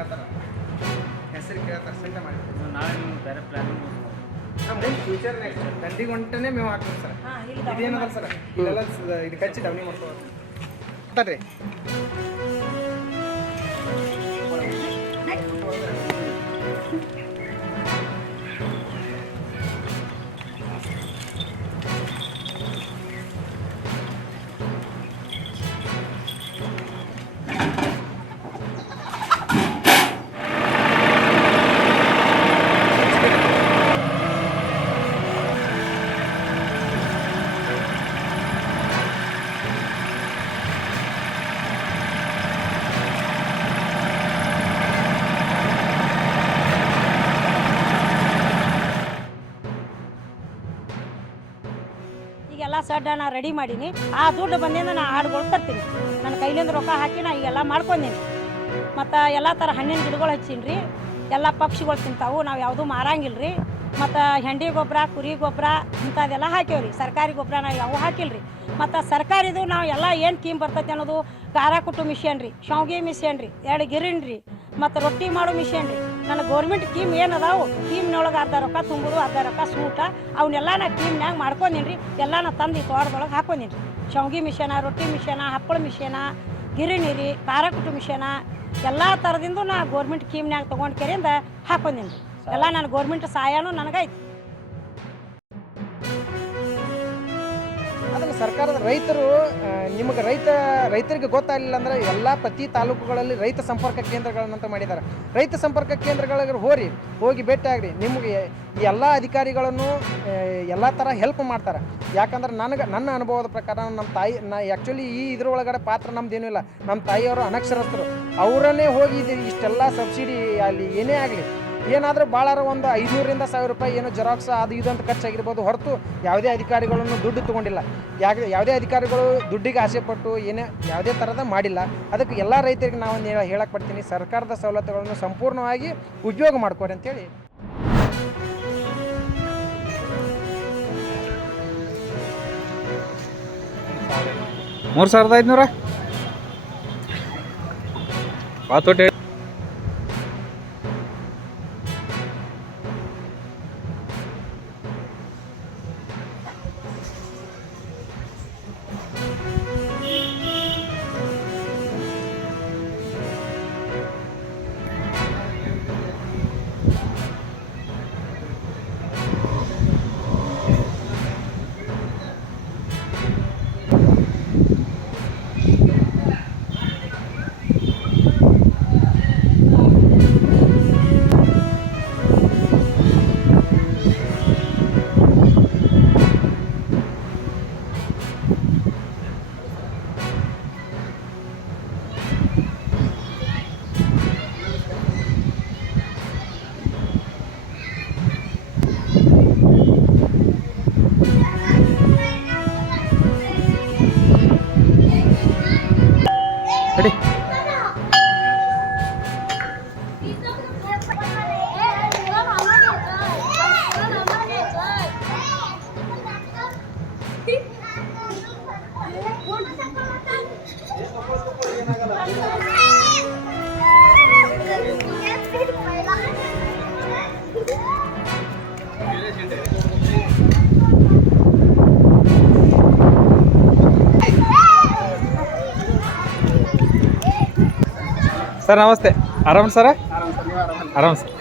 ಕೇಳತ್ತಾರ, ಹೆಸರು ಕೇಳತ್ತಾರ, ಸೆಂಟ ಮಾಡಿ ನಾಳೆ ನೀವು ಬೇರೆ ಪ್ಲ್ಯಾನಿಂಗ್ ಮುಂದೆ ಫ್ಯೂಚರ್ ನೆಕ್ಸ್ಟ್ ದಂಡಿಗೆ ಹೊಂಟನೆ ಮೇವು ಹಾಕ್ಬೇಕು ಸರ್. ಇದೇನದ ಸರ್ ಇಲ್ಲೆಲ್ಲ ಇದು ಕಚ್ಚಿ ಡವನಿ ಮಾಡ್ತಾರೆ ಈಗೆಲ್ಲ ಸಡ್ಡ ನಾ ರೆಡಿ ಮಾಡೀನಿ. ಆ ದುಡ್ಡು ಬಂದಿಂದ ನಾ ಹಾಡುಗಳು ತರ್ತೀನಿ. ನನ್ನ ಕೈಲಿಂದ ರೊಕ್ಕ ಹಾಕಿ ನಾ ಈಗೆಲ್ಲ ಮಾಡ್ಕೊಂಡೀನಿ. ಮತ್ತು ಎಲ್ಲ ಥರ ಹಣ್ಣಿನ ಗಿಡಗಳು ಹಚ್ಚೀನಿ ರೀ. ಎಲ್ಲ ಪಕ್ಷಿಗಳು ತಿಂತಾವು, ನಾವು ಯಾವುದೂ ಮಾರಂಗಿಲ್ಲ ರೀ. ಮತ್ತು ಹೆಂಡಿ ಗೊಬ್ಬರ, ಕುರಿ ಗೊಬ್ಬರ ಇಂಥದ್ದೆಲ್ಲ ಹಾಕೇವಿ ರೀ. ಸರ್ಕಾರಿ ಗೊಬ್ಬರ ನಾವು ಯಾವ ಹಾಕಿಲ್ಲ ರೀ. ಮತ್ತು ಸರ್ಕಾರಿದು ನಾವು ಎಲ್ಲ ಏನು ಕೀಮ್ ಬರ್ತೈತೆ ಅನ್ನೋದು ಖಾರ ಕುಟ್ಟು ಮಿಷನ್ ರೀ, ಶಾವ್ಗೆ ಮಿಷನ್ ರೀ, 2 ಗಿರಣಿ ರೀ, ಮತ್ತು ರೊಟ್ಟಿ ಮಾಡೋ ಮಿಷನ್ ರೀ. ನನ್ನ ಗೌರ್ಮೆಂಟ್ ಕೀಮ್ ಏನದಾವು ಕೀಮ್ನೊಳಗೆ ಅರ್ಧ ರೊಕ್ಕ ತುಂಬೋದು, ಅರ್ಧ ರೊಕ್ಕ ಸೂಟ, ಅವನ್ನೆಲ್ಲ ನಾ ಕೀಮ್ನಾಗ ಮಾಡ್ಕೊಂಡೀನಿ ರೀ. ಎಲ್ಲ ನಾ ತಂದು ತೋಟದೊಳಗೆ ಹಾಕೊಂಡೀನಿ ರೀ. ಶಾವ್ಗೆ ಮಿಷನ, ರೊಟ್ಟಿ ಮಿಷನ, ಹಪ್ಪಳ ಮಿಷನ, ಗಿರಣಿ ರೀ, ಖಾರ ಕುಟ್ಟು ಮಿಷನ, ಎಲ್ಲ ಥರದಿಂದ ನಾ ಗೌರ್ಮೆಂಟ್ ಕೀಮ್ನಾಗ ತೊಗೊಂಡು ಕೆರೆಯಿಂದ ಹಾಕೊಂಡೀನಿ ರೀ. ಎಲ್ಲ ನನ್ನ ಗೌರ್ಮೆಂಟ್ ಸಹಾಯನೂ ನನಗೈತಿ. ಅದನ್ನು ಸರ್ಕಾರದ ರೈತರು ನಿಮಗೆ ರೈತರಿಗೆ ಗೊತ್ತಾಗಲಿಲ್ಲ ಅಂದರೆ ಎಲ್ಲ ಪ್ರತಿ ತಾಲೂಕುಗಳಲ್ಲಿ ರೈತ ಸಂಪರ್ಕ ಕೇಂದ್ರಗಳನ್ನಂತ ಮಾಡಿದ್ದಾರೆ. ರೈತ ಸಂಪರ್ಕ ಕೇಂದ್ರಗಳಿಗೆ ಹೋಗಿ ಭೇಟಿ ಆಗ್ರಿ. ನಿಮಗೆ ಈ ಎಲ್ಲ ಅಧಿಕಾರಿಗಳನ್ನು ಎಲ್ಲ ಥರ ಹೆಲ್ಪ್ ಮಾಡ್ತಾರೆ. ಯಾಕಂದ್ರೆ ನನ್ನ ಅನುಭವದ ಪ್ರಕಾರ ನಮ್ಮ ತಾಯಿ ಆ್ಯಕ್ಚುಲಿ ಈ ಇದ್ರೊಳಗಡೆ ಪಾತ್ರ ನಮ್ದೇನೂ ಇಲ್ಲ. ನಮ್ಮ ತಾಯಿಯವರು ಅನಕ್ಷರಸ್ಥರು, ಅವರನ್ನೇ ಹೋಗಿ ಇಷ್ಟೆಲ್ಲ ಸಬ್ಸಿಡಿ ಅಲ್ಲಿ ಏನೇ ಆಗಲಿ ಏನಾದರೂ ಭಾಳಾರ ಒಂದು 500ರಿಂದ 1000 ರೂಪಾಯಿ ಏನೋ ಜೆರಾಕ್ಸ್ ಅದು ಇದು ಅಂತ ಖರ್ಚಾಗಿರ್ಬೋದು ಹೊರತು ಯಾವುದೇ ಅಧಿಕಾರಿಗಳನ್ನು ದುಡ್ಡು ತೊಗೊಂಡಿಲ್ಲ. ಯಾವುದೇ ಅಧಿಕಾರಿಗಳು ದುಡ್ಡಿಗೆ ಆಸೆ ಪಟ್ಟು ಯಾವುದೇ ಥರದ ಮಾಡಿಲ್ಲ. ಅದಕ್ಕೆ ಎಲ್ಲ ರೈತರಿಗೆ ನಾವು ಹೇಳಕ್ಕೆ ಪಡ್ತೀನಿ, ಸರ್ಕಾರದ ಸವಲತ್ತುಗಳನ್ನು ಸಂಪೂರ್ಣವಾಗಿ ಉಪಯೋಗ ಮಾಡ್ಕೋರಿ ಅಂತೇಳಿ. $3,500 ಪಾತೋಟೆ ready. ಸರ್ ನಮಸ್ತೆ, ಆರಾಮ್ ಸರ್? ಆರಾಮ್ ಸರ್.